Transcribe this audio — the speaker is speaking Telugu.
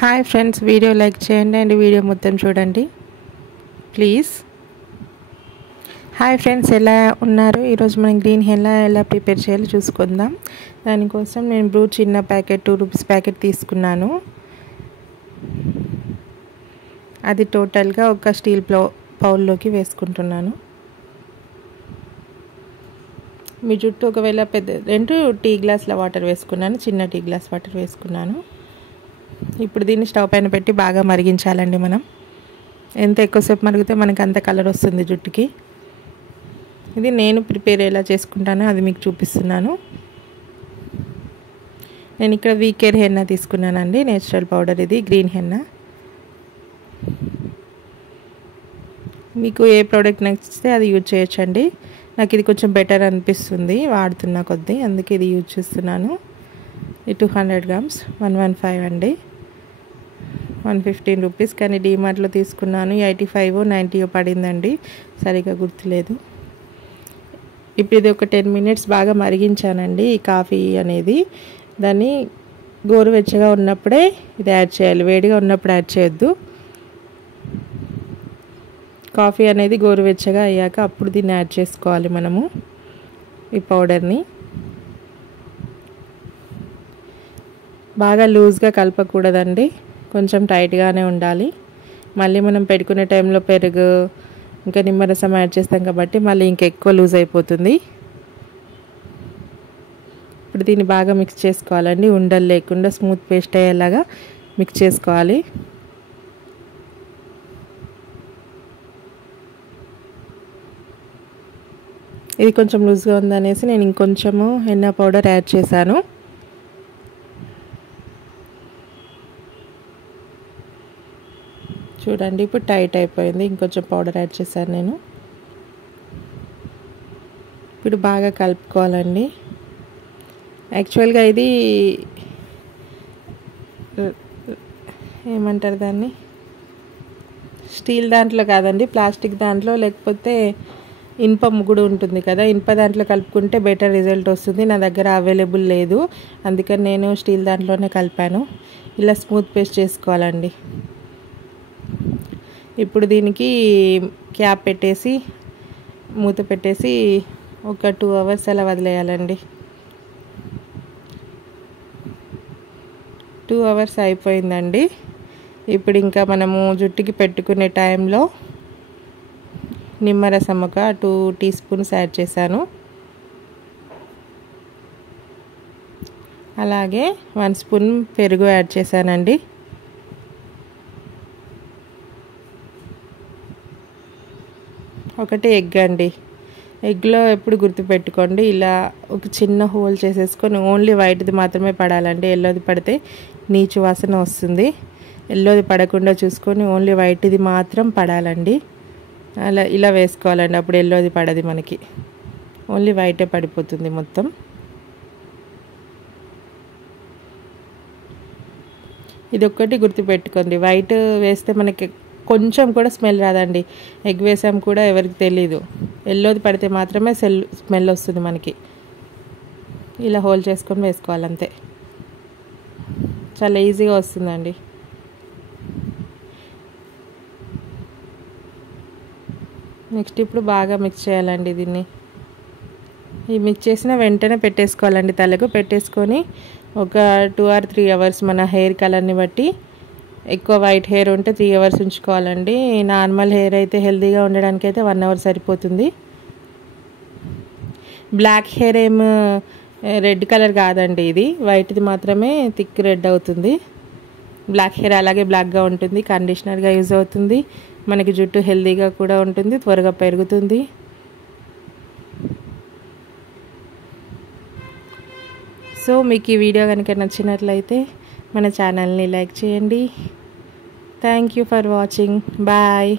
హాయ్ ఫ్రెండ్స్, వీడియో లైక్ చేయండి అండ్ వీడియో మొత్తం చూడండి ప్లీజ్. హాయ్ ఫ్రెండ్స్, ఎలా ఉన్నారు? ఈరోజు మనం గ్రీన్ హెన్నా ఎలా ప్రిపేర్ చేయాలో చూసుకుందాం. దానికోసం నేను బ్రూ చిన్న ప్యాకెట్ 2 రూపీస్ ప్యాకెట్ తీసుకున్నాను. అది టోటల్గా ఒక స్టీల్ బౌల్లోకి వేసుకుంటున్నాను. మీ జుట్టు ఒకవేళ పెద్ద 2 టీ గ్లాసుల వాటర్ వేసుకున్నాను, చిన్న టీ గ్లాస్ వాటర్ వేసుకున్నాను. ఇప్పుడు దీన్ని స్టవ్ పైన పెట్టి బాగా మరిగించాలండి. మనం ఎంత ఎక్కువసేపు మరిగితే మనకు అంత కలర్ వస్తుంది జుట్టుకి. ఇది నేను ప్రిపేర్ ఎలా చేసుకుంటానో అది మీకు చూపిస్తున్నాను. నేను ఇక్కడ వీకేర్ హెన్నా తీసుకున్నానండి, నేచురల్ పౌడర్. ఇది గ్రీన్ హెన్నా. మీకు ఏ ప్రోడక్ట్ నచ్చితే అది యూజ్ చేయొచ్చండి. నాకు ఇది కొంచెం బెటర్ అనిపిస్తుంది వాడుతున్న కొద్దీ, అందుకే ఇది యూజ్ చేస్తున్నాను. ఈ 200 గ్రామ్స్ 115 అండి, 115 రూపీస్. కానీ డీమార్ట్లో తీసుకున్నాను 85 90 పడిందండి, సరిగా గుర్తులేదు. ఇప్పుడు ఇది ఒక 10 మినిట్స్ బాగా మరిగించానండి. ఈ కాఫీ అనేది దాన్ని గోరువెచ్చగా ఉన్నప్పుడే ఇది యాడ్ చేయాలి, వేడిగా ఉన్నప్పుడు యాడ్ చేయొద్దు. కాఫీ అనేది గోరువెచ్చగా అయ్యాక అప్పుడు దీన్ని యాడ్ చేసుకోవాలి మనము, ఈ పౌడర్ని. బాగా లూజ్గా కలపకూడదండి, కొంచెం టైట్గానే ఉండాలి. మళ్ళీ మనం పెట్టుకునే టైంలో పెరుగు ఇంకా నిమ్మరసం యాడ్ చేస్తాం కాబట్టి మళ్ళీ ఇంకెక్కువ లూజ్ అయిపోతుంది. ఇప్పుడు దీన్ని బాగా మిక్స్ చేసుకోవాలండి, ఉండలు లేకుండా స్మూత్ పేస్ట్ అయ్యేలాగా మిక్స్ చేసుకోవాలి. ఇది కొంచెం లూజ్గా ఉందనేసి నేను ఇంకొంచెము హెన్నా పౌడర్ యాడ్ చేశాను. చూడండి, ఇప్పుడు టైట్ అయిపోయింది. ఇంకొంచెం పౌడర్ యాడ్ చేశాను నేను. ఇప్పుడు బాగా కలుపుకోవాలండి. యాక్చువల్గా ఇది ఏమంటారు దాన్ని, స్టీల్ దాంట్లో కాదండి, ప్లాస్టిక్ దాంట్లో లేకపోతే ఇనుప ముగ్గుడు ఉంటుంది కదా, ఇనుప దాంట్లో కలుపుకుంటే బెటర్ రిజల్ట్ వస్తుంది. నా దగ్గర అవైలబుల్ లేదు, అందుకని నేను స్టీల్ దాంట్లోనే కలిపాను. ఇలా స్మూత్ పేస్ట్ చేసుకోవాలండి. ఇప్పుడు దీనికి క్యాప్ పెట్టేసి మూత పెట్టేసి ఒక 2 అవర్స్ అలా వదిలేయాలండి. 2 అవర్స్ అయిపోయిందండి. ఇప్పుడు ఇంకా మనము జుట్టుకి పెట్టుకునే టైంలో నిమ్మరసం ఒక 2 టీ స్పూన్స్ యాడ్ చేశాను. అలాగే 1 స్పూన్ పెరుగు యాడ్ చేశానండి. ఒకటి ఎగ్ అండి. ఎగ్లో ఎప్పుడు గుర్తుపెట్టుకోండి, ఇలా ఒక చిన్న హోల్ చేసేసుకొని ఓన్లీ వైట్ది మాత్రమే పడాలండి. ఎల్లోది పడితే నీచు వాసన వస్తుంది. ఎల్లోది పడకుండా చూసుకొని ఓన్లీ వైట్ది మాత్రం పడాలండి. ఇలా వేసుకోవాలండి, అప్పుడు ఎల్లోది పడది మనకి, ఓన్లీ వైటే పడిపోతుంది మొత్తం. ఇది ఒక్కటి గుర్తుపెట్టుకోండి, వైట్ వేస్తే మనకి కొంచెం కూడా స్మెల్ రాదండి. ఎగ్ వేసాం కూడా ఎవరికి తెలీదు. ఎల్లోది పడితే మాత్రమే స్మెల్ వస్తుంది మనకి. ఇలా హోల్ చేసుకొని వేసుకోవాలంతే, చాలా ఈజీగా వస్తుందండి. నెక్స్ట్ ఇప్పుడు బాగా మిక్స్ చేయాలండి దీన్ని. ఈ మిక్స్ చేసిన వెంటనే పెట్టేసుకోవాలండి, తలకు పెట్టేసుకొని ఒక 2 or 3 అవర్స్ మన హెయిర్ కలర్ని బట్టి. ఎక్కువ వైట్ హెయిర్ ఉంటే 3 అవర్స్ ఉంచుకోవాలండి. నార్మల్ హెయిర్ అయితే హెల్తీగా ఉండడానికి అయితే 1 అవర్ సరిపోతుంది. బ్లాక్ హెయిర్ రెడ్ కలర్ కాదండి, ఇది వైట్ది మాత్రమే థిక్ రెడ్ అవుతుంది. బ్లాక్ హెయిర్ అలాగే బ్లాక్గా ఉంటుంది, కండిషనర్గా యూజ్ అవుతుంది. మనకి జుట్టు హెల్తీగా కూడా ఉంటుంది, త్వరగా పెరుగుతుంది. సో మీకు ఈ వీడియో కనుక నచ్చినట్లయితే మన ఛానల్ని లైక్ చేయండి. Thank you for watching. Bye.